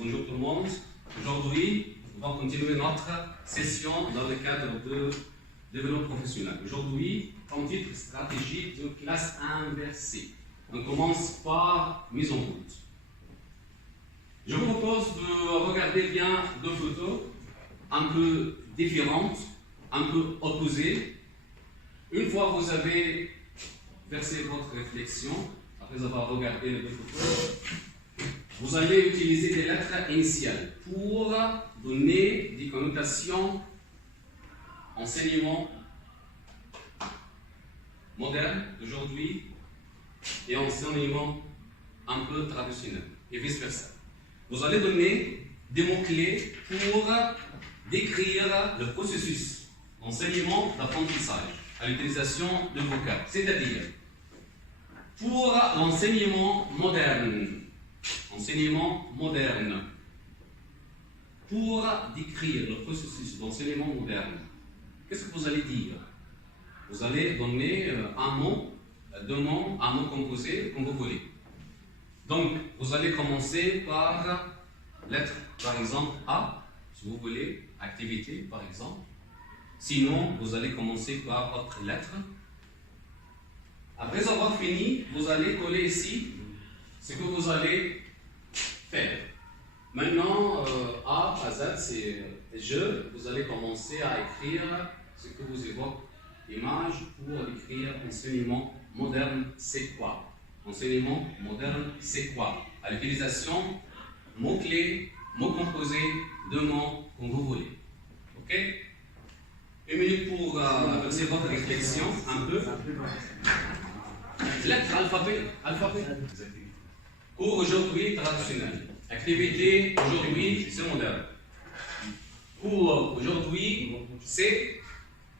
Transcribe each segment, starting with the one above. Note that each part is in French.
Bonjour tout le monde. Aujourd'hui, on va continuer notre session dans le cadre de développement professionnel. Aujourd'hui, comme titre, stratégie de classe inversée. On commence par mise en route. Je vous propose de regarder bien deux photos un peu différentes, un peu opposées. Une fois que vous avez versé votre réflexion, après avoir regardé les deux photos, vous allez utiliser des lettres initiales pour donner des connotations enseignement moderne d'aujourd'hui et enseignement un peu traditionnel, et vice-versa. Vous allez donner des mots-clés pour décrire le processus d'enseignement d'apprentissage à l'utilisation de vocable, c'est-à-dire pour l'enseignement moderne. Pour décrire le processus d'enseignement moderne, qu'est-ce que vous allez dire? Vous allez donner un mot, deux mots, un mot composé comme vous voulez. Donc, vous allez commencer par lettre, par exemple A, si vous voulez, activité, par exemple. Sinon, vous allez commencer par autre lettre. Après avoir fini, vous allez coller ici ce que vous allez faire. Maintenant, A à Z, c'est je. Vous allez commencer à écrire ce que vous évoquez. Image pour écrire enseignement moderne, c'est quoi? Enseignement moderne, c'est quoi? À l'utilisation, mots-clés, mots composés, deux mots, comme vous voulez. Ok? Une minute pour verser votre réflexion, un peu. Lettre, alphabet. Cours aujourd'hui traditionnel. Activité aujourd'hui, c'est moderne. Cours aujourd'hui, c'est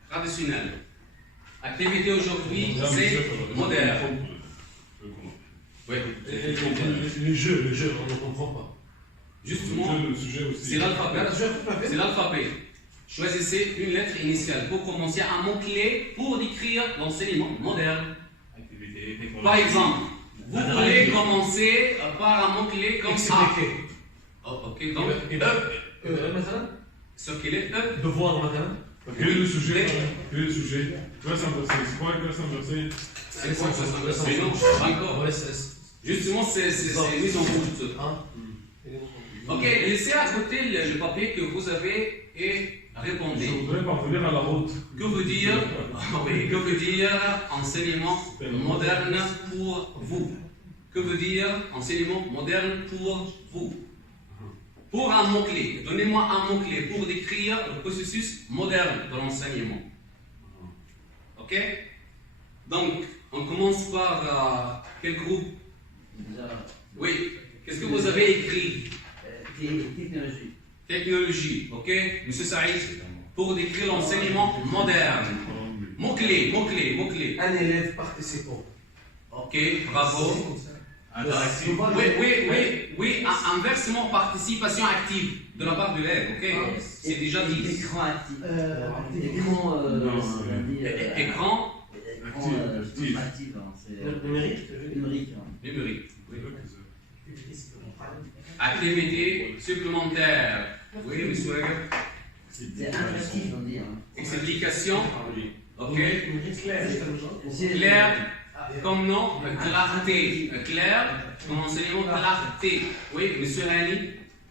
traditionnel. Activité aujourd'hui, c'est moderne. Oui. Les jeux, on ne comprend pas. Justement, c'est l'alphabet. Choisissez une lettre initiale pour commencer un mot-clé pour décrire l'enseignement moderne. Par exemple, vous voulez commencer par un mot-clé comme ça. Ok, donc ce qu'il est devoir maintenant. Quel est le sujet? Classe inversée. C'est quoi classe inversée? C'est quoi classe inversée? Non, encore. Justement, c'est mis en route. Ok, laissez à côté le papier que vous avez et répondez. Je voudrais parvenir à la route. Que veut dire enseignement moderne pour vous? Que veut dire enseignement moderne pour vous? Pour un mot-clé, donnez-moi un mot-clé pour décrire le processus moderne de l'enseignement. Ok? Donc, on commence par quel groupe? Oui. Qu'est-ce que vous avez écrit? Technologie. Ok? Monsieur Saïd, pour décrire l'enseignement moderne. Mot-clé. Un élève participant. Ok, bravo. Oui, inversement, participation active de la part de l'élève, ok? C'est déjà dit. Écran actif. Écran actif. Numérique. Activité supplémentaire. Oui, monsieur Ragab. C'est interactif, on dit. Explication. Ok. Clair. Comme nom, clarté. Clair, comme enseignement, clarté. Oui, monsieur Hani.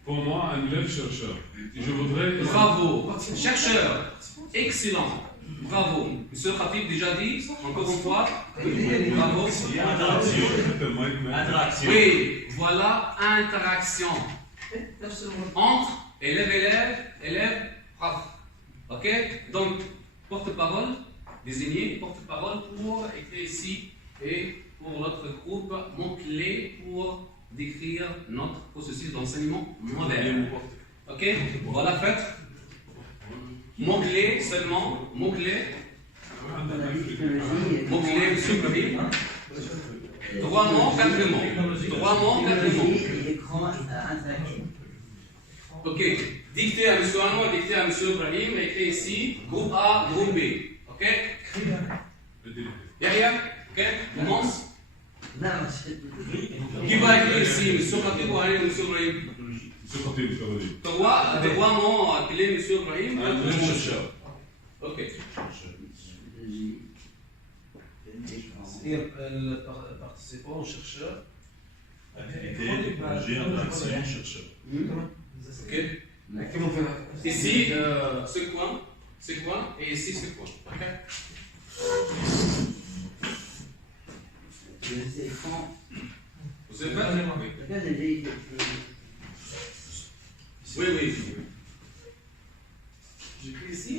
Pour moi, un élève chercheur. Je voudrais. Bravo. Chercheur. Excellent. Bravo. Monsieur Khatib déjà dit, encore une fois. Bravo. Interaction. Oui, voilà, interaction. Entre élève, prof. Ok? Donc, porte-parole, désigné, porte-parole pour écrire ici et pour notre groupe, mot-clé pour décrire notre processus d'enseignement moderne. Ok? Voilà, faites. Mot-clé seulement, mot-clé. Mot-clé, monsieur Kabir. 3 mots, 4 mots. Écran interactif. Ok. Dictez à M. Anouar, dictez à M. Ibrahim, écrit ici, groupe A, groupe B. Ok? Yahya, ok? Commence. Non, Qui va écrire ici, M. Khatib ou M. Ibrahim? trois mots clés, M. Ibrahim. Un chercheur. Ok. Et le participant, chercheur. Activité, projet, interaction, chercheur. Ok. Comment faire? Ici, ce coin, et ici, ce coin. Ok. Les écrans. Vous êtes prêts? Oui. Regarde les. Oui, oui. J'écris ici.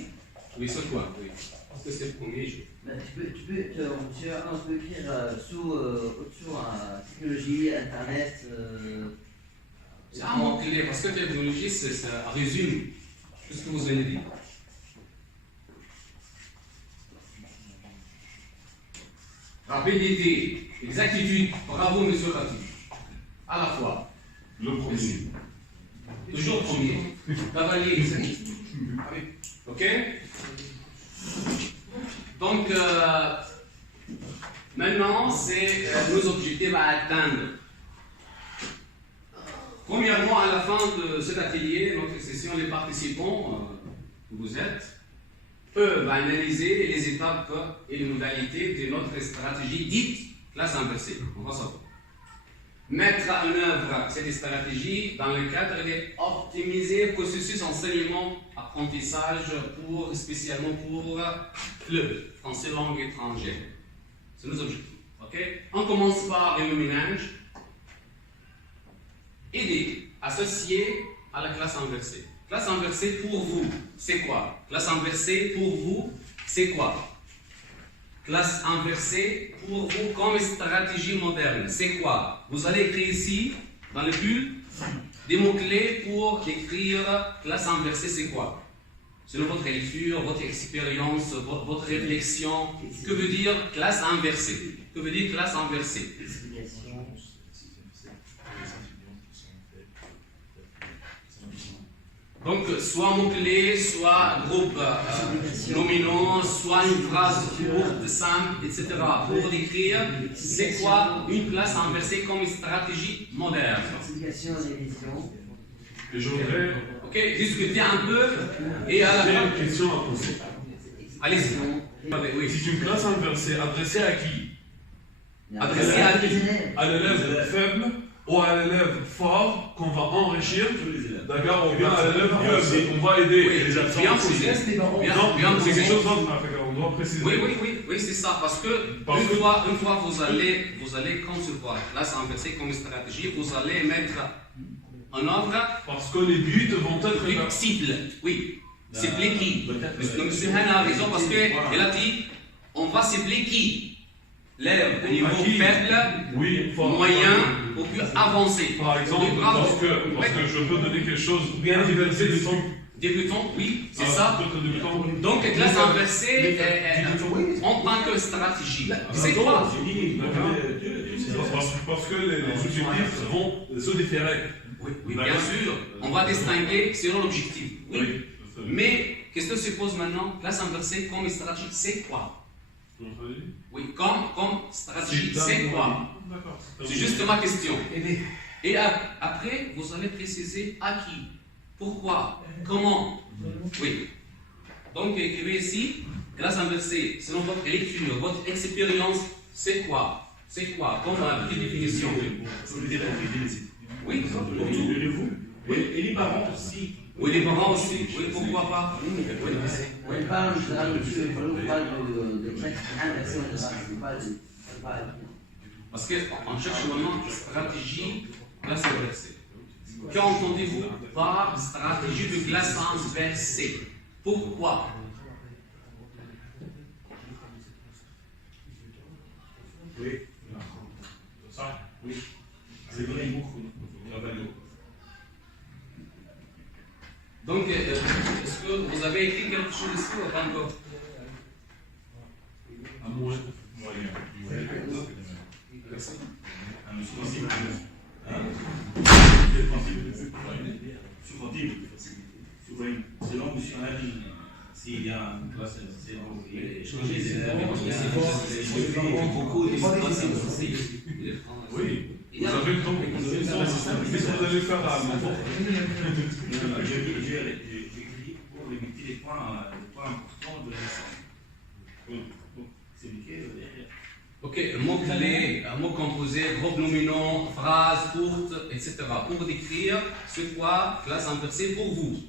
Oui, ce coin, oui. Parce que c'est le premier jeu. On peut écrire au-dessous technologie, internet. C'est un mot clé, parce que technologie, ça résume tout ce que vous avez dit. Rapidité, exactitude, bravo monsieur Khati. À la fois. Le premier. Toujours premier. Cavalier. Ok? Donc, maintenant, c'est nos objectifs à atteindre. Premièrement, à la fin de cet atelier, notre session, les participants que vous êtes, peuvent analyser les étapes et les modalités de notre stratégie dite classe inversée. On va savoir. Mettre en œuvre cette stratégie dans le cadre d'optimiser le processus enseignement-apprentissage spécialement pour le français langue étrangère. C'est nos objectifs. Okay? On commence par le ménage. Aider, associé à la classe inversée. Classe inversée pour vous, c'est quoi? Classe inversée pour vous, c'est quoi? Classe inversée pour vous comme stratégie moderne, c'est quoi? Vous allez écrire ici, dans le bulle, des mots-clés pour écrire classe inversée, c'est quoi? Selon votre lecture, votre expérience, votre réflexion, que veut dire classe inversée? Que veut dire classe inversée? Donc, soit mot-clé, soit groupe nominaux, soit une phrase courte, simple, etc. Pour décrire c'est quoi une classe inversée comme stratégie moderne. Et je voudrais. Ok, discuter un peu et à la J'ai fin. une question à poser. Allez-y. Oui. C'est une classe inversée adressée à qui? Adressée à qui? À l'élève faible ou à l'élève fort qu'on va enrichir? D'accord, ou bien à l'élève faible qu'on va aider Oui, les absents. bien posé. Bien C'est posé. quelque chose d'autre, on doit préciser. Oui, c'est ça. Parce que une fois vous allez concevoir la classe inversée comme stratégie, vous allez mettre en œuvre Parce que les buts vont être. cible. Oui. Cibler qui? Monsieur Han a raison parce qu'il a dit on va cibler qui? L'élève de niveau faible, Oui, fort. moyen ou plus avancé. Par exemple, Oui, bravo. parce que je peux donner quelque chose bien diversé du temps. Débutant, oui, c'est ça. D'autres débutants. Donc, classe inversée en tant que stratégie. C'est quoi? Parce que les objectifs vont se différer. Oui, bien sûr. On va distinguer selon l'objectif. Oui. Mais, qu'est-ce que se pose maintenant? Classe inversée comme stratégie, c'est quoi? Oui, comme stratégie, c'est quoi? C'est juste ma question. Et après, vous allez préciser à qui, pourquoi, comment. Oui. Donc, écrivez ici, classe inversée, selon votre lecture, votre expérience, c'est quoi? C'est quoi? Comme la petite définition. Oui, Et les parents aussi. oui, les parents aussi. Oui, pourquoi pas? On parle de classe inversée, on parle de. Parce qu'on cherche maintenant stratégie classe inversée. Qu'entendez-vous par stratégie de classe inversée? Pourquoi? Oui. Ça? Oui. C'est vrai, beaucoup. Donc, est-ce que vous avez écrit quelque chose ici ou pas encore? À moins. Merci. Selon M. Nadi, s'il y a une classe, c'est bon, changer les élèves. Beaucoup de Oui, vous avez le temps. Qu'est-ce que vous allez faire à n'importe J'écris pour limiter les points importants de l'ensemble. Donc, c'est nickel derrière. Ok, mot-clé, mot composé, groupe nominant, phrase courte, etc. Pour décrire ce quoi classe inversée pour vous.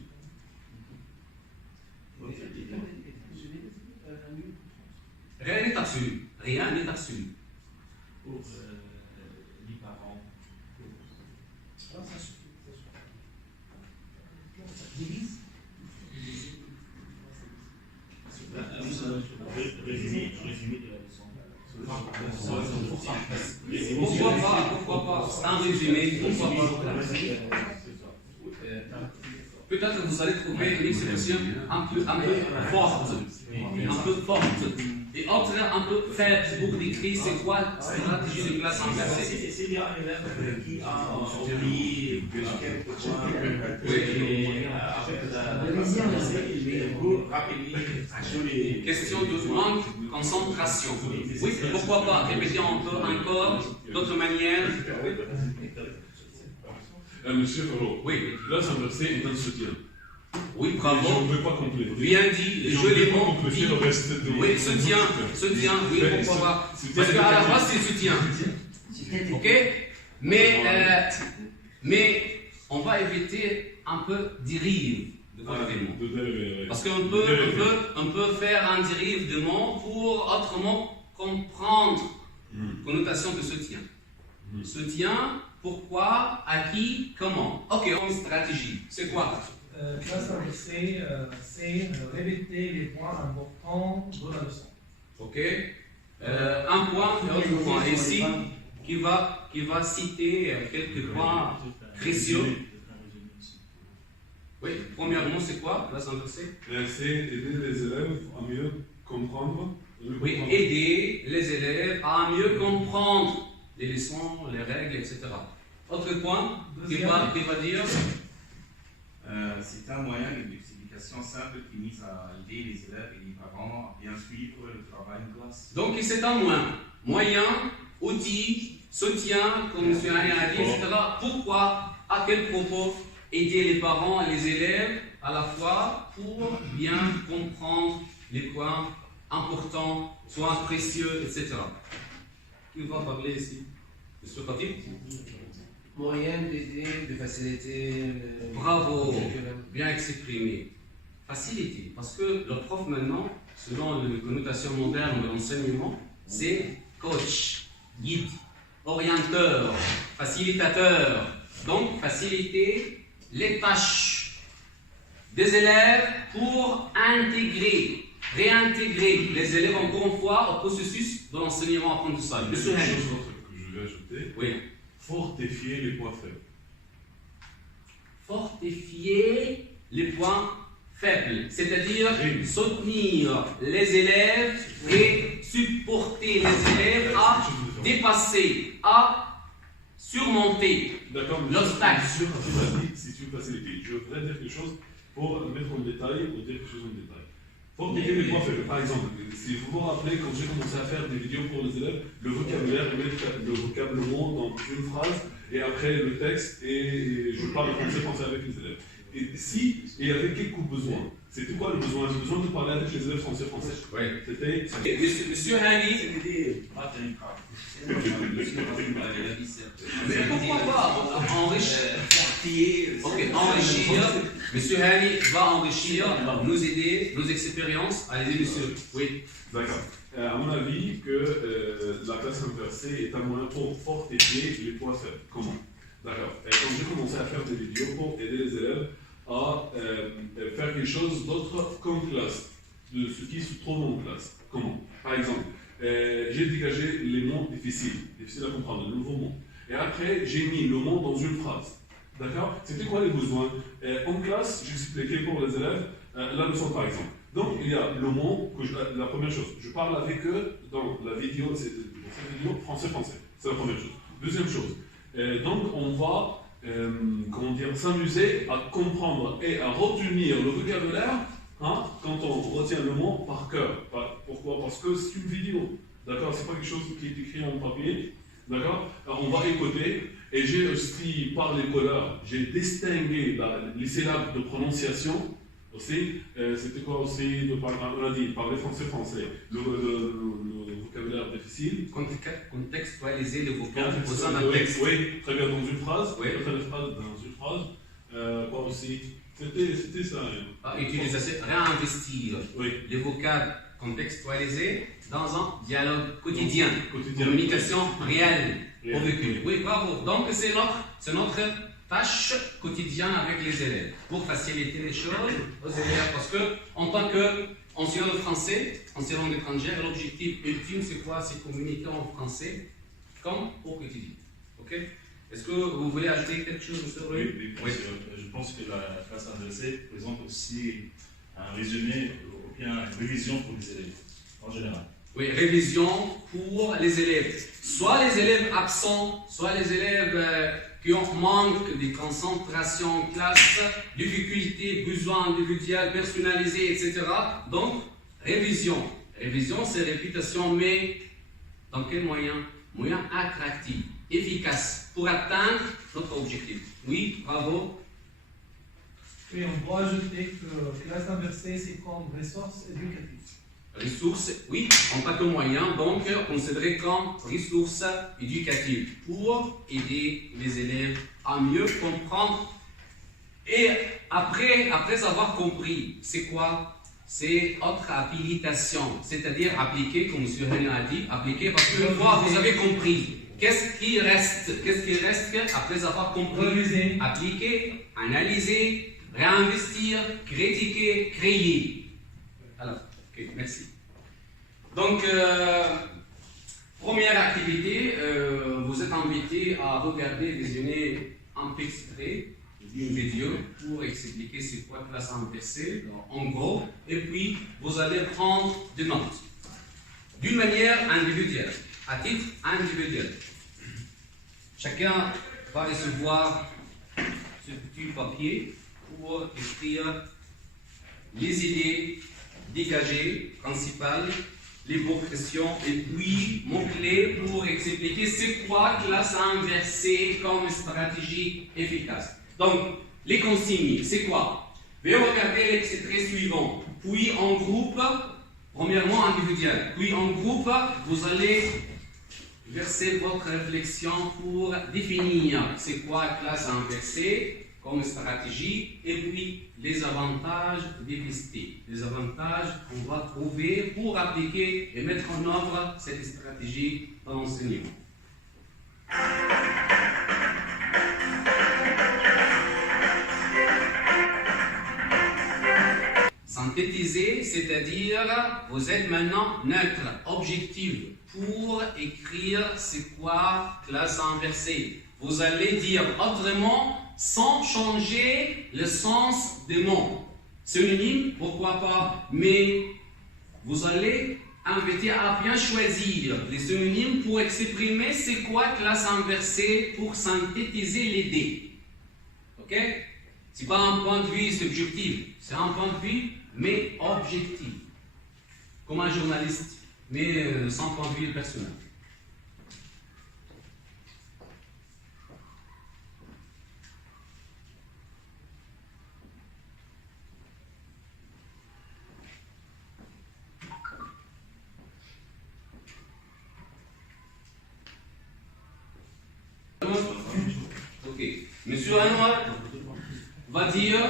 Rien n'est absolu. Rien n'est absolu. Pour les parents. Résumé de la leçon. Pourquoi pas un résumé, pourquoi pas. Peut-être que vous allez trouver une expression un peu forte, et autre un peu faible pour décrire c'est quoi la stratégie de classe inversée. C'est bien un élève qui a oublié quelques points, question de manque de concentration. Oui, pourquoi pas répéter encore d'autres manières. Monsieur Ferro, Oui. là, ça inversé est un soutien. Oui, Je bravo. ne peux pas compléter. Bien dit, joliment dit. Le reste de Oui, soutien, oui, pourquoi pas. Parce qu'à la base, c'est soutien. Ok? Mais on va éviter un peu dérive de côté des mots. Parce qu'on peut faire un dérive de mots pour autrement comprendre connotation de soutien. Soutien, pourquoi, à qui, comment. Ok, une stratégie. C'est quoi? Classe inversée, c'est répéter les points importants de la leçon. Ok. Un point et autre point. Et ici, qui va citer quelques points précieux. Oui, premièrement, c'est quoi, classe inversée? C'est aider les élèves à mieux comprendre. Oui, aider les élèves à mieux comprendre les leçons, les règles, etc. Autre point qui va dire? C'est un moyen d'explication simple qui vise à aider les élèves et les parents à bien suivre le travail en classe. Donc c'est un moyen, outil, soutien, comme M. Hani a dit, etc. Pourquoi, à quel propos aider les parents et les élèves à la fois pour bien comprendre les points importants, soins précieux, etc. Qui va parler ici? M. Khatib? Moyen d'aider, de faciliter. Bravo, bien exprimé. Faciliter, parce que le prof maintenant, selon les connotations modernes de l'enseignement, c'est coach, guide, orienteur, facilitateur. Donc, faciliter les tâches des élèves pour réintégrer les élèves encore une fois au processus de l'enseignement-apprentissage. Une chose que je vais ajouter. Oui. Fortifier les points faibles. Fortifier les points faibles, c'est-à-dire soutenir les élèves et supporter les élèves à dépasser, à surmonter l'obstacle. Si tu veux faciliter, je voudrais dire quelque chose pour mettre en détail ou dire quelque chose en détail. Fortifier les points faibles. Par exemple, si vous vous rappelez, quand j'ai commencé à faire des vidéos pour les élèves, le vocabulaire, le vocablement dans une phrase, et après le texte, et je parle français avec les élèves. Et si il y avait quelques besoins, c'était quoi le besoin? Le besoin de parler avec les élèves français. Oui. C'était. Monsieur Hani, mais pourquoi pas enrichir? Ok, enrichir. Monsieur Hani va enrichir, nous aider, nos expériences. Allez-y, monsieur. Oui. D'accord. À mon avis, que la classe inversée est un moyen pour fortifier les points faibles. Comment? D'accord. Quand j'ai commencé à faire des vidéos pour aider les élèves à faire quelque chose d'autre qu'en classe, de ce qui se trouve en classe. Comment? Par exemple, j'ai dégagé les mots difficiles à comprendre, de nouveaux mots. Et après, j'ai mis le mot dans une phrase. D'accord? C'était quoi les besoins? En classe, j'expliquais pour les élèves la leçon par exemple. Donc, il y a le mot, la première chose, je parle avec eux dans la vidéo, cette vidéo français. C'est la première chose. Deuxième chose, donc on va s'amuser à comprendre et à retenir le vocabulaire quand on retient le mot par cœur. Pourquoi? Parce que c'est une vidéo. D'accord? C'est pas quelque chose qui est écrit en papier. D'accord? On va écouter. Et j'ai aussi, par les couleurs, j'ai distingué les syllabes de prononciation. Aussi, c'était quoi aussi on a dit, parler français, le vocabulaire difficile. Contextualiser le vocabulaire au sein d'un texte. Oui, très bien, dans une phrase. Oui. Dans une phrase. Quoi aussi? C'était ça. Réinvestir Oui. les vocables contextualisés dans un dialogue quotidien. Communication réelle au vécu. Oui, bravo. Donc, c'est notre tâche quotidienne avec les élèves pour faciliter les choses aux élèves. Parce que, en tant qu'enseignant de français, enseignant d'étranger, l'objectif ultime, c'est quoi? C'est communiquer en français comme au quotidien. Ok? Est-ce que vous voulez ajouter quelque chose, M. Roy? Oui, bien sûr. Je pense que la classe inversée présente aussi un résumé ou bien une révision pour les élèves, en général. Oui, révision pour les élèves. Soit les élèves absents, soit les élèves qui ont manque de concentration en classe, difficultés, besoins individuels, personnalisés, etc. Donc, révision. Révision, c'est répétition, mais dans quel moyen? Moyen attractif, efficace, pour atteindre notre objectif. Oui, bravo. Oui, on doit ajouter que classe inversée, c'est comme ressource éducative. Ressources, oui, en tant que moyen, donc considéré comme ressources éducatives pour aider les élèves à mieux comprendre. Et après avoir compris, c'est quoi? C'est autre habilitation, c'est-à-dire appliquer, comme M. René a dit, appliquer parce qu'une fois vous avez compris, qu'est-ce qui reste après avoir compris? Réviser. Appliquer, analyser, réinvestir, critiquer, créer. Alors, ok, merci. Donc, première activité, vous êtes invité à regarder, visionner un petit extrait d'une vidéo pour expliquer c'est quoi classe inversée, en gros, et puis vous allez prendre des notes d'une manière individuelle, à titre individuel. Chacun va recevoir ce petit papier pour écrire les idées dégagées, principales, les beaux questions, et puis mots-clés pour expliquer c'est quoi classe inversée comme stratégie efficace. Donc, les consignes, c'est quoi? Veuillez regarder l'extrait suivant, puis en groupe, premièrement individuel, puis en groupe, vous allez verser votre réflexion pour définir c'est quoi classe inversée comme stratégie, et puis les avantages dépistés, les avantages qu'on va trouver pour appliquer et mettre en œuvre cette stratégie dans l'enseignement. Synthétiser, c'est-à-dire vous êtes maintenant neutre, objectif pour écrire c'est quoi classe inversée. Vous allez dire autrement sans changer le sens des mots. Synonyme, pourquoi pas, mais vous allez inviter à bien choisir les synonymes pour exprimer c'est quoi classe inversée pour synthétiser l'idée. Ok? Ce n'est pas un point de vue subjectif, c'est un point de vue mais objectif. Comme un journaliste, mais sans point de vue personnel. Ok. Monsieur Anwar va dire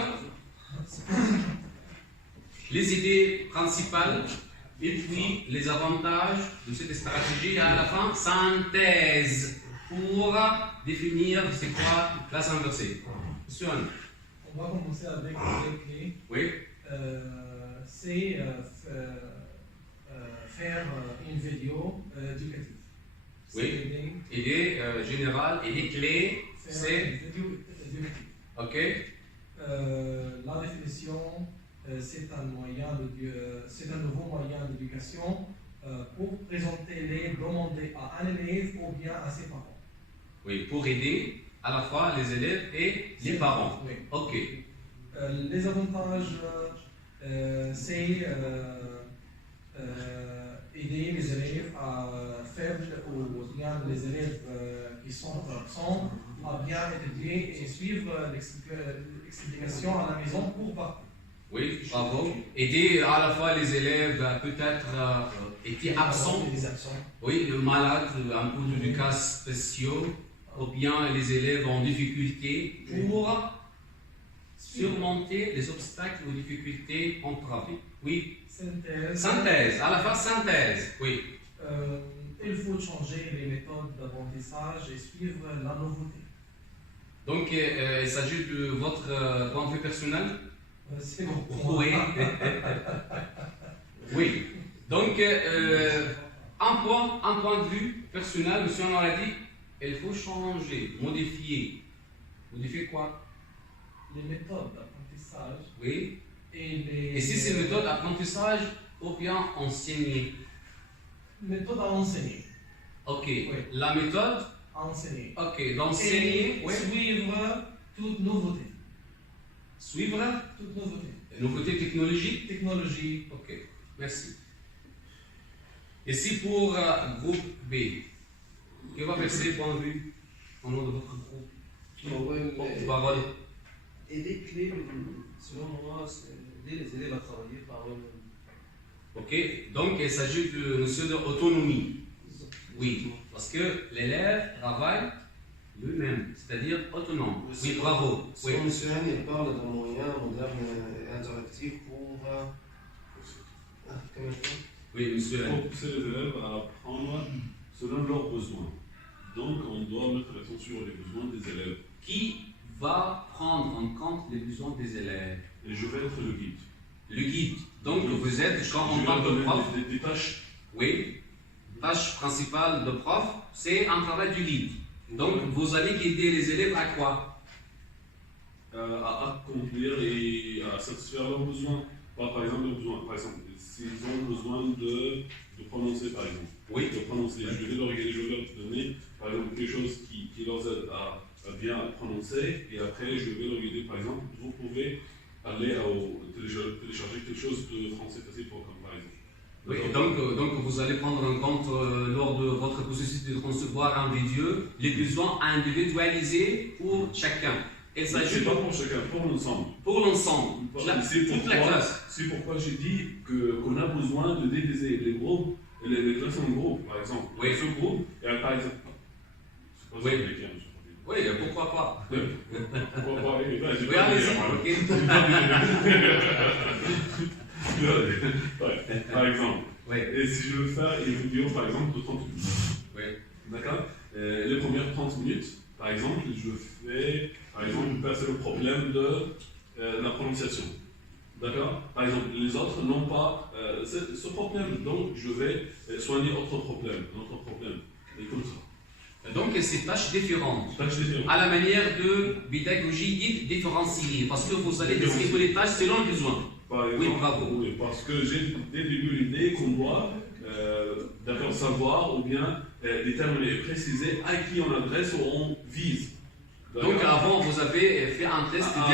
les idées principales et puis les avantages de cette stratégie et à la fin, synthèse pour définir c'est quoi classe inversée. Monsieur Anwar. On va commencer avec les clés. Oui. C'est faire une vidéo éducative. Oui. Idée générale et les clés, c'est. Une vidéo éducative. Ok. La définition, c'est un nouveau moyen d'éducation pour présenter les demander à un élève ou bien à ses parents. Oui, pour aider à la fois les élèves et les parents. Oui. Ok. Les avantages, c'est aider les élèves à faire ou bien les élèves qui sont absents à bien étudier et suivre l'explication à la maison pour parcours. Oui, bravo. Aider à la fois les élèves peut-être étaient absents, Des absents. oui, malades, un peu de cas spéciaux, ou bien les élèves en difficulté pour surmonter les obstacles ou difficultés entravées. Oui, synthèse, à la fin synthèse, oui. Il faut changer les méthodes d'apprentissage et suivre la nouveauté. Donc, il s'agit de votre point de vue personnel? C'est bon pour moi. Oui. Oui. Donc, un point de vue personnel, monsieur en a dit, il faut changer, modifier. Modifier quoi? Les méthodes d'apprentissage Oui. et si c'est méthode d'apprentissage ou bien enseigner? Méthode à enseigner. Ok. Oui. La méthode? À enseigner. Ok. D'enseigner. Et Oui. suivre toute nouveauté. Suivre. Toute nouveauté. Nouveauté technologique. Technologie. Ok. Merci. Ici pour groupe B. Que va verser point de vue au nom de votre groupe? Porte-parole. Aider clé, selon moi, c'est aider les élèves à travailler par eux-mêmes. Ok, donc il s'agit de notion d'autonomie. Oui, parce que l'élève travaille lui-même, c'est-à-dire autonome. Oui, bravo. Oui. Selon M. Anne, il parle d'un moyen moderne et interactif pour. Comment je dis? Oui, monsieur. Pour pousser les élèves à apprendre selon leurs besoins. Donc, on doit mettre l'accent sur les besoins des élèves. Qui va prendre en compte les besoins des élèves? Et je vais être le guide. Le guide. Donc vous êtes, quand Je on vais parle de donner prof, des tâches. oui, tâche principale de prof, c'est un travail du guide. Donc vous allez guider les élèves à quoi? À accomplir et à satisfaire leurs besoins. Par exemple, leurs besoins. Par exemple, s'ils ont besoin de prononcer, par exemple. Oui. De prononcer. Je vais leur donner, par exemple, quelque chose qui leur aide à bien prononcer. Et après, je vais leur guider, par exemple, vous pouvez aller télécharger quelque chose de français facile pour comme par exemple. Oui, et donc vous allez prendre en compte lors de votre processus de concevoir un vidéo les besoins individualisés pour chacun. Il s'agit C'est pas pour chacun, pour l'ensemble. pour l'ensemble, toute la classe. C'est pourquoi j'ai dit qu'on a besoin de diviser les groupes, les classes en groupes, par exemple. Oui. Ce groupe, et par exemple. C'est pas Oui. ça que je veux dire. Oui, pourquoi pas. Pourquoi pas? Oui, allez-y. Ouais, par exemple. Oui. Et si je veux faire une vidéo, par exemple, de 30 minutes. Oui. D'accord? Les premières 30 minutes, par exemple, je fais, par exemple, passer le problème de la prononciation. D'accord? Par exemple, les autres n'ont pas ce problème, donc je vais soigner autre problème, notre problème. Et comme ça. Donc c'est tâches différentes. Tâches différentes. À la manière de pédagogie dite différenciée, parce que vous allez distribuer les tâches selon les besoins. Par exemple, Oui, bravo. Oui, parce que j'ai dès le début l'idée qu'on doit d'accord, savoir ou bien déterminer et préciser à qui on adresse ou on vise. Donc avant, vous avez fait un test de Avant.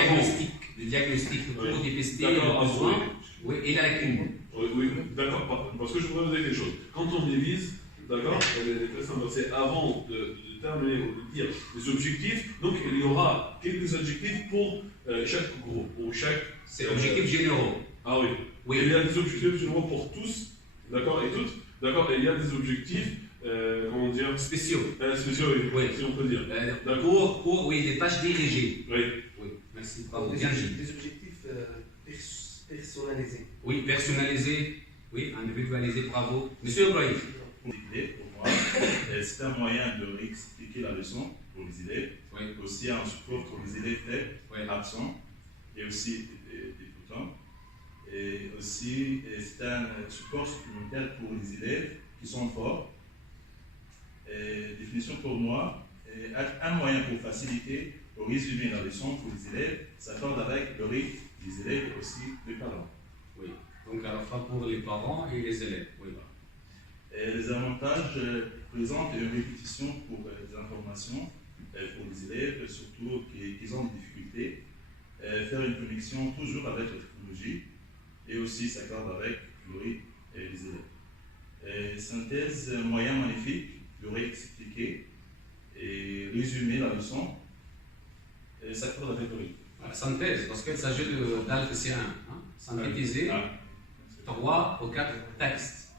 diagnostic pour Oui. dépister D'accord, le besoin oui. et la lacune. Oui, d'accord. Parce que je voudrais vous dire quelque chose. Quand on divise, d'accord, les tests inversés, avant de déterminer ou de dire les objectifs, donc il y aura quelques objectifs pour chaque groupe, ou chaque. C'est objectifs généraux. Ah oui. Oui. Il y a des objectifs généraux pour tous, d'accord, et toutes, d'accord, et il y a des objectifs, comment dire, Spéciaux. spéciaux, Oui. si on peut dire. Pour oui, les tâches dirigées. Oui. Oui, merci. Bravo. Des Bien dit. objectifs personnalisés. Oui, personnalisé, oui, individualisé, bravo. Monsieur Ibrahim. Pour l'idée, pour moi, c'est un moyen de réexpliquer la leçon pour les élèves, Oui. aussi un support pour les élèves faibles, Oui. absents, et aussi débutants. Et aussi, c'est un support supplémentaire pour les élèves qui sont forts. Et définition pour moi, un moyen pour faciliter ou résumer la leçon pour les élèves s'accorde avec le rythme des élèves et aussi des parents. Oui. Donc à la fois pour les parents et les élèves. Oui. Et les avantages présentent une répétition pour les informations pour les élèves, surtout qui ont des difficultés, faire une connexion toujours avec la technologie et aussi s'accorde avec le rythme et les élèves. Synthèse, moyen magnifique de réexpliquer et résumer la leçon. Et ça fait la rhétorique. La synthèse, parce qu'il s'agit d'Alpha-C1, hein, synthétiser 3 ou 4 textes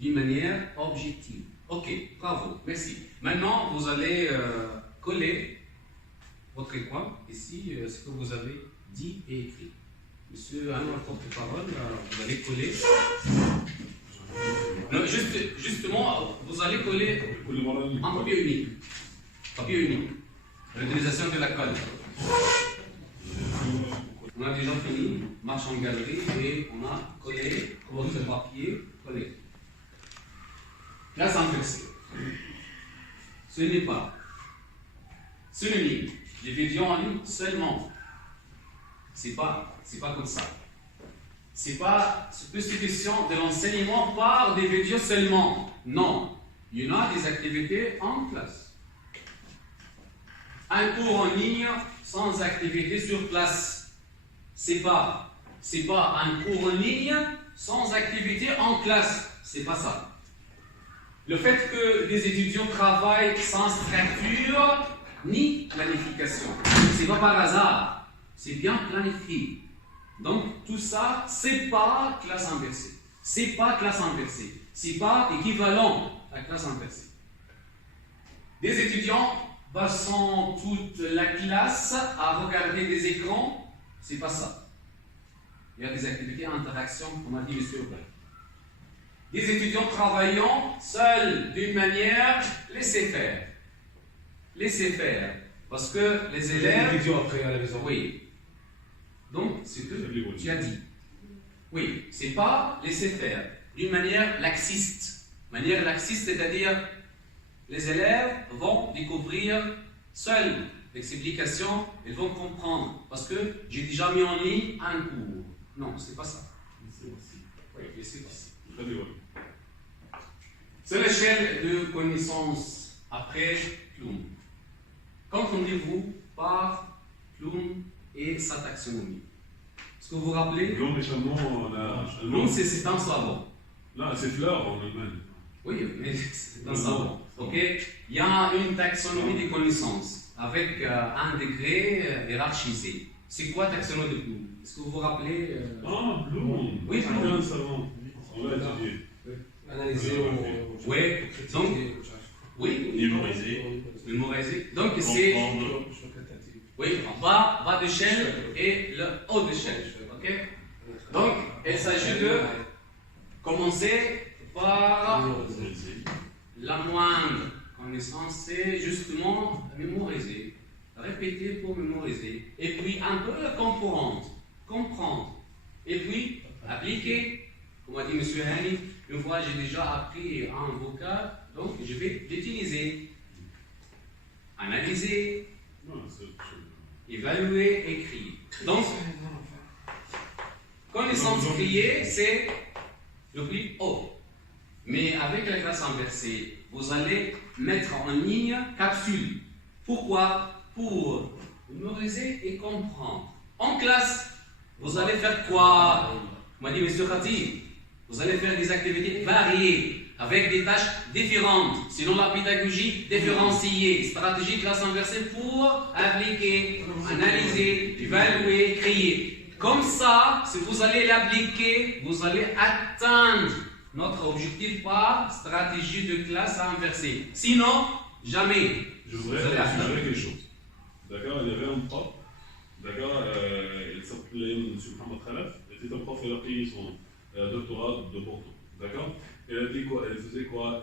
d'une manière objective. Ok, bravo, merci. Maintenant, vous allez coller votre coin ici, ce que vous avez dit et écrit. Monsieur Anwar, porte-parole, vous allez coller. Non, justement, vous allez coller un papier unique. Papier unique. L'utilisation de la colle. On a déjà fini, marche en galerie et on a collé votre papier collé. Classe inversée. Ce n'est pas synonyme. Les vidéos en ligne seulement. C'est pas comme ça. C'est pas spécification de l'enseignement par des vidéos seulement. Non. Il y en a des activités en classe. Un cours en ligne sans activité sur place. C'est pas un cours en ligne sans activité en classe. C'est pas ça. Le fait que les étudiants travaillent sans structure ni planification, c'est pas par hasard, c'est bien planifié. Donc tout ça, c'est pas classe inversée. C'est pas classe inversée. C'est pas équivalent à classe inversée. Des étudiants passant toute la classe à regarder des écrans, c'est pas ça. Il y a des activités d'interaction, comme a dit M. Aubin. Des étudiants travaillant seuls d'une manière, laissez faire. Laissez faire. Parce que les élèves. Les étudiants après à la maison. Oui. Donc, c'est ce que tu as dit. Oui, c'est pas laisser faire. D'une manière laxiste. Manière laxiste, c'est-à-dire les élèves vont découvrir seuls l'explication, ils vont comprendre. Parce que j'ai déjà mis en ligne un cours. Non, c'est pas ça. Oui, c'est ici. C'est l'échelle de connaissance après Bloom. Qu'entendez-vous par Bloom et sa taxonomie? Est-ce que vous vous rappelez? Bloom, c'est un savant. Là, c'est fleur en Allemagne. Oui, mais c'est un savant. Ok? Il y a une taxonomie des connaissances avec un degré hiérarchisé. C'est quoi la taxonomie de Bloom? Est-ce que vous vous rappelez? Ah, Bloom. Oui, c'est Bloom. un savant. On l'a étudié. Analyser Oui, donc, oui, mémoriser. Donc, c'est. Oui, bas d'échelle et le haut d'échelle. Ok? Donc, il s'agit de commencer par la moindre connaissance, c'est justement mémoriser, répéter pour mémoriser, et puis un peu comprendre, et puis appliquer. Comme a dit M. Hani, une fois j'ai déjà appris un vocable, donc je vais l'utiliser, analyser, évaluer, écrire. Donc, connaissance criée, c'est le plus haut. Mais avec la classe inversée, vous allez mettre en ligne capsule. Pourquoi? Pour mémoriser et comprendre. En classe, vous allez faire quoi? M'a dit M. Khati, vous allez faire des activités variées, avec des tâches différentes, selon la pédagogie différenciée, stratégie classe inversée pour appliquer, analyser, évaluer, créer. Comme ça, si vous allez l'appliquer, vous allez atteindre notre objectif par stratégie de classe inversée. Sinon, jamais. Je voudrais suggérer quelque chose. D'accord? Il y avait un prof, d'accord, il s'appelait M. Mohamed Khalaf, c'était un prof, il a pris son doctorat de Porto. D'accord? Elle a dit quoi? Elle faisait quoi?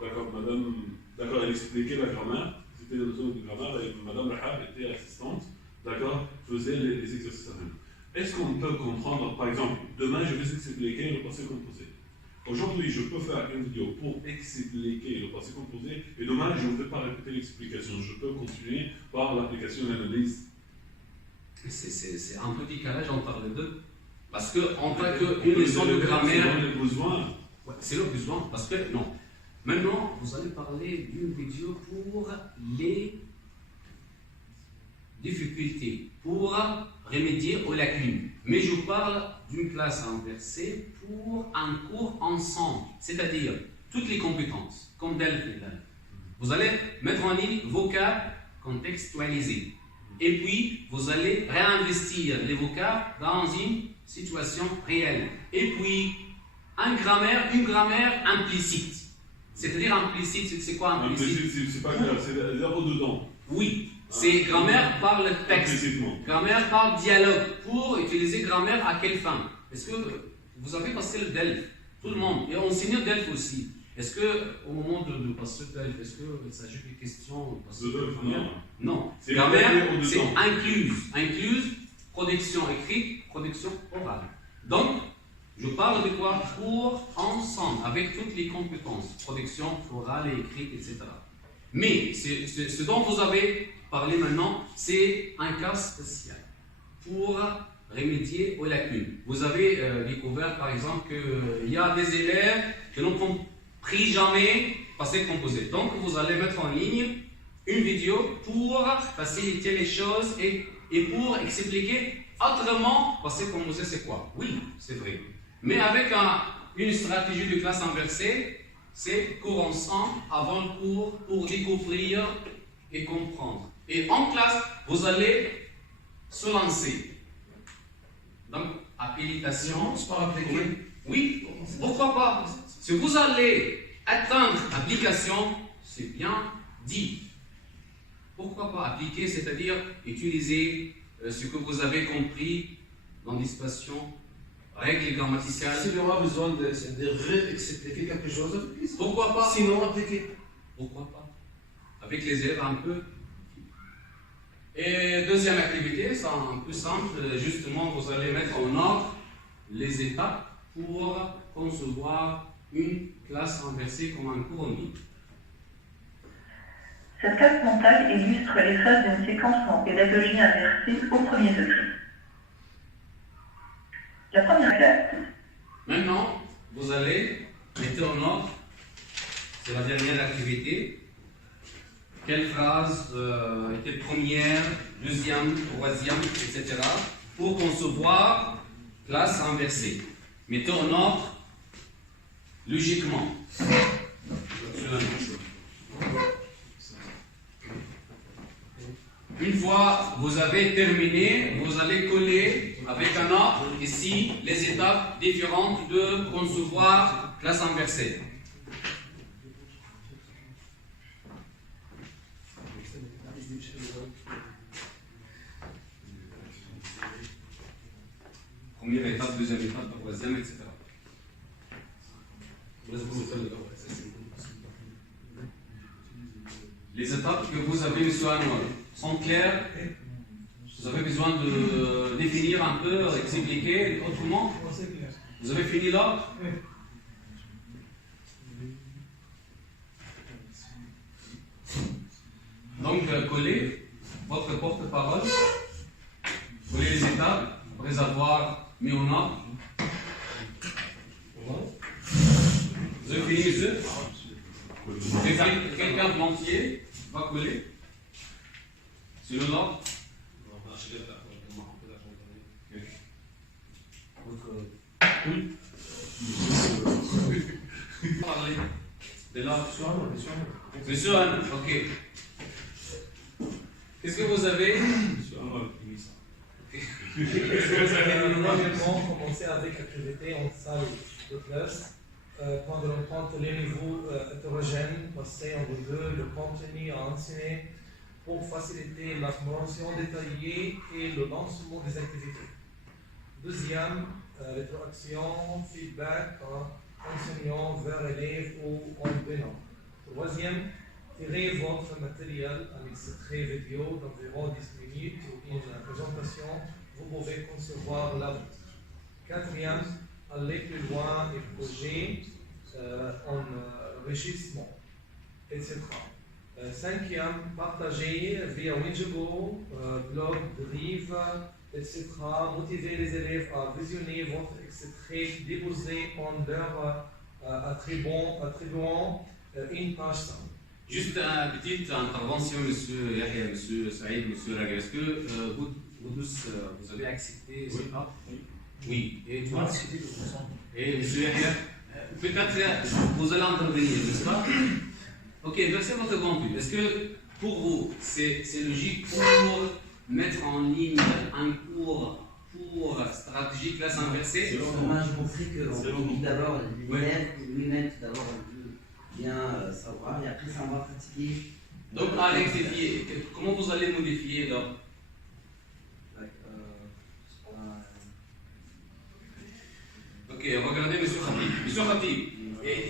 D'accord, madame. D'accord, elle expliquait la grammaire, c'était la notion de grammaire, et madame Rahab était assistante, d'accord, faisait les exercices à même. Est-ce qu'on peut comprendre, par exemple, demain je vais expliquer le passé composé. Aujourd'hui, je peux faire une vidéo pour expliquer le passé composé, et demain, je ne vais pas répéter l'explication. Je peux continuer par l'application de l'analyse. C'est un petit décalage entre les deux. Parce qu'en tant qu'une leçon de grammaire. C'est le besoin. Ouais, c'est le besoin. Parce que, non. Maintenant, vous allez parler d'une vidéo pour les difficultés, pour remédier aux lacunes. Mais je parle d'une classe inversée pour un cours ensemble. C'est-à-dire, toutes les compétences, comme DELF et DELF. Vous allez mettre en ligne vocab contextualisé. Et puis, vous allez réinvestir les vocabes dans une situation réelle. Et puis, une grammaire implicite. C'est-à-dire implicite, c'est quoi implicite? C'est pas clair, c'est zéro dedans. Oui, c'est grammaire par le texte, grammaire par dialogue. Pour utiliser grammaire, à quelle fin? Est-ce que vous avez passé le DELF? Tout le monde. Et enseignant DELF aussi. Est-ce qu'au moment de passer le DELF, est-ce qu'il s'agit d'une question Non. Non. C'est Grammaire, c'est incluse, production écrite, production orale. Donc, je parle de quoi? Pour ensemble, avec toutes les compétences, production orale et écrite, etc. Mais ce dont vous avez parlé maintenant, c'est un cas spécial pour remédier aux lacunes. Vous avez découvert par exemple qu'il y a des élèves qui n'ont compris jamais passé composé. Donc vous allez mettre en ligne une vidéo pour faciliter les choses et pour expliquer autrement passé composé c'est quoi. Oui, c'est vrai. Mais avec une stratégie de classe inversée, c'est cours ensemble avant le cours pour découvrir et comprendre. Et en classe, vous allez se lancer. Donc, habilitation. C'est pas appliqué. Oui, pourquoi pas? Si vous allez atteindre application, c'est bien dit. Pourquoi pas appliquer, c'est-à-dire utiliser ce que vous avez compris dans l'anticipation, règles grammaticales. S'il y aura besoin de réexpliquer quelque chose, pourquoi pas? Sinon appliquer. Pourquoi pas? Avec les élèves un peu. Et deuxième activité, c'est un peu simple, justement vous allez mettre en ordre les étapes pour concevoir une classe inversée comme un cours en ligne. Cette carte mentale illustre les phases d'une séquence en pédagogie inversée au premier degré. La première étape. Maintenant, vous allez mettre en ordre, c'est la dernière activité. Quelle phrase était première, deuxième, troisième, etc. pour concevoir classe inversée. Mettez en ordre logiquement. Une fois vous avez terminé, vous allez coller avec un ordre ici les étapes différentes de concevoir classe inversée. Première étape, deuxième étape, troisième, etc. Les étapes que vous avez, M. Anouar, sont claires. Vous avez besoin de définir un peu, expliquer autrement. Vous avez fini là? Donc, collez votre porte-parole, collez les étapes après avoir mis en ordre. Vous avez fini, monsieur? Quelqu'un de l'entier va coller sur le ordre. Oui. Parlez. C'est là. Monsieur Anne, ok. Qu'est-ce que vous avez? Vous avez normalement commencé avec l'activité en salle de classe. Prendre en compte les niveaux hétérogènes, passer en revue le contenu à enseigner pour faciliter la compréhension détaillée et le lancement des activités. Deuxième, rétroaction, feedback, enseignant vers élève ou enseignant. Troisième, tirez votre matériel, un extrait vidéo d'environ 10 minutes ou une présentation, vous pouvez concevoir la vôtre. Quatrième, aller plus loin et projet en enrichissement, etc. Cinquième, partager via Windigo, blog, Drive, etc. Motiver les élèves à visionner votre extrait, déposer en leur attribuant une page simple. Juste une petite intervention, monsieur Yahya, monsieur Saïd, monsieur Raga. Est-ce que vous tous, vous avez accepté ça? Oui. Et toi? Et monsieur Yahya? peut-être vous allez intervenir, n'est-ce pas? Ok, versez votre compte. Est-ce que pour vous, c'est logique pour mettre en ligne un cours pour stratégie classe inversée? Moi, je montrais qu'on dit d'abord l'élève lui-même, tout d'abord, bien savoir, et après, ça va pratiquer. Donc, à rectifier, comment vous allez modifier donc? Ok, regardez, monsieur Khatib. Monsieur Khatib,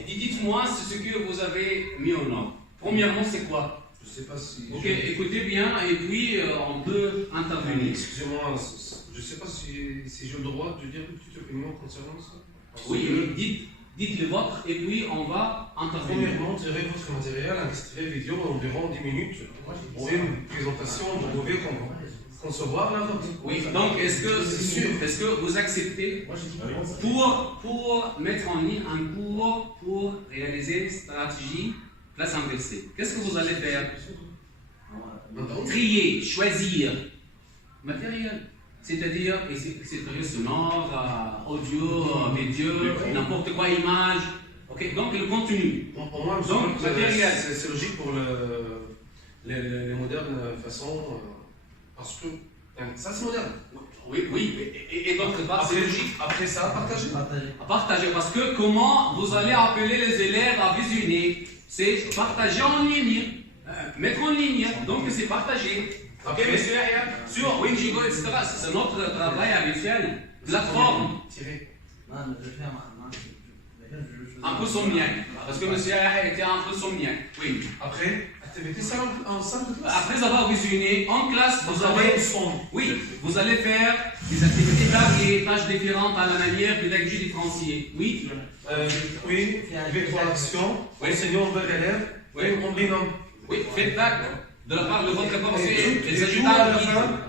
dites-moi ce que vous avez mis en ordre. Premièrement, c'est quoi? Je ne sais pas si. Ok, écoutez bien et puis on peut intervenir. Excusez-moi, je ne sais pas si j'ai le droit de dire une petite opinion concernant ça. Oui, dites le vôtre et puis on va intervenir. Premièrement, tirez votre matériel, un extrait vidéo d'environ 10 minutes pour une présentation, vous pouvez concevoir la vôtre. Oui, donc est-ce que vous acceptez pour mettre en ligne un cours pour réaliser une stratégie classe inversée? Qu'est-ce que vous allez faire? Trier, choisir matériel. C'est-à-dire, c'est sonore, audio, vidéo, n'importe quoi, image. Ok, donc le contenu. Pour moi, donc, matériel. C'est logique pour les modernes façons, parce que ça c'est moderne. Oui, et d'autre part, c'est logique. Après ça, partager. Partager, parce que comment vous allez appeler les élèves à visionner? C'est partager en ligne, mettre en ligne, donc c'est partager. Ok, monsieur Yahya, sur Winjigo, etc. C'est notre travail habituel. Plateforme. Un peu somniaque. Parce que monsieur Yahya était un peu somniaque. Oui. Après, activité ça en salle de classe. Après avoir visionné, en classe, vous avez. Oui, vous allez faire des activités variées, tâches différentes à la manière pédagogie différenciée. Oui. Oui, avec action, enseignant vers l'élève, on binôme. Oui, feedback. De la part de votre pensée,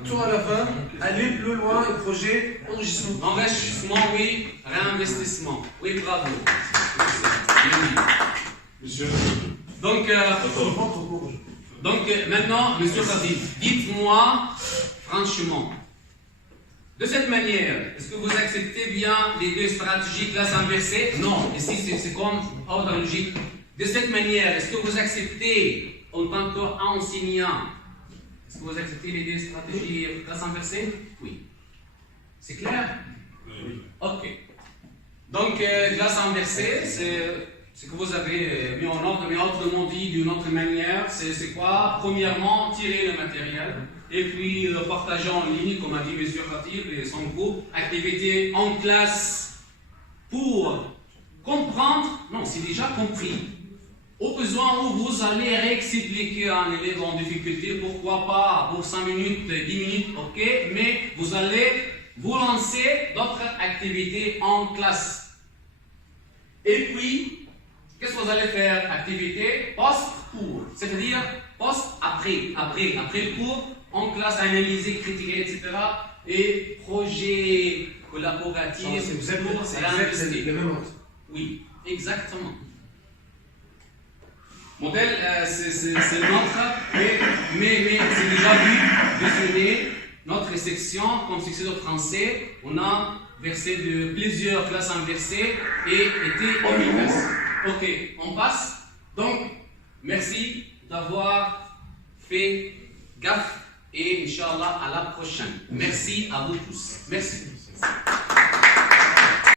tout à la fin, aller plus loin, le projet, enrichissement. Enrichissement, oui, réinvestissement. Oui, bravo. Monsieur. Donc maintenant, monsieur Khatib, dites-moi franchement, de cette manière, est-ce que vous acceptez bien les deux stratégies classe inversée? Non, ici c'est comme ordre logique. De cette manière, est-ce que vous acceptez en tant qu'enseignant, est-ce que vous acceptez les deux stratégies classe inversée? Oui. C'est clair? Oui. Ok. Donc, classe inversée, c'est ce que vous avez mis en ordre, mais autrement dit, d'une autre manière, c'est quoi? Premièrement, tirer le matériel, et puis partager en ligne, comme a dit M. Khatib et son groupe, activité en classe pour comprendre, non, c'est déjà compris. Au besoin où vous allez réexpliquer à un élève en difficulté, pourquoi pas pour 5 minutes, 10 minutes, ok, mais vous allez vous lancer d'autres activités en classe. Et puis, qu'est-ce que vous allez faire? Activité post-cours, c'est-à-dire post-après le cours, en classe, analyser, critiquer, etc. Et projet collaboratif pour réinvestir. Oui, exactement. Modèle, c'est notre, mais c'est déjà vu, visionner notre section, comme section de français, on a versé de plusieurs classes inversées et été efficace. Ok, on passe. Donc, merci d'avoir fait gaffe et Inch'Allah à la prochaine. Merci à vous tous. Merci.